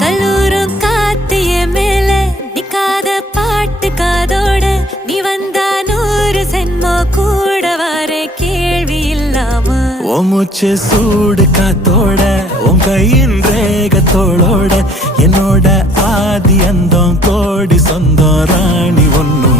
கல்லூரும் காத்திய மேல நிக்காத பாட்டு காதோட நீ வந்தா 100 சென்மோ கூட வர கேள்வி இல்லாம உன் மூச்சு சூடு காத்தோட உன் கையின் ரேகத்தோளோட என்னோட ஆதி அந்தம் கோடி சொந்தம் ராணி ஒன்னும்